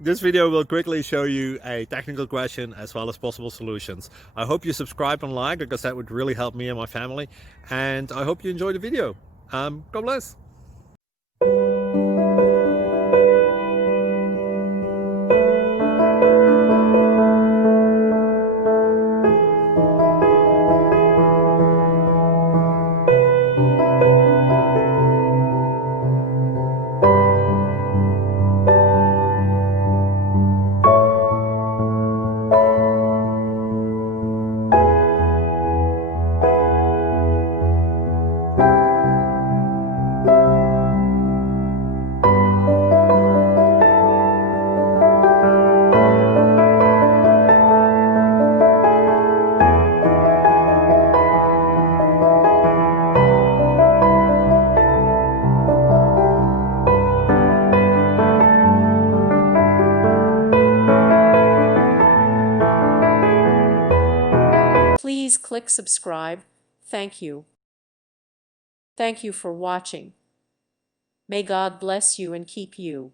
This video will quickly show you a technical question as well as possible solutions. I hope you subscribe and like, because that would really help me and my family. And I hope you enjoy the video. God bless. Please click subscribe. Thank you. Thank you for watching. May God bless you and keep you.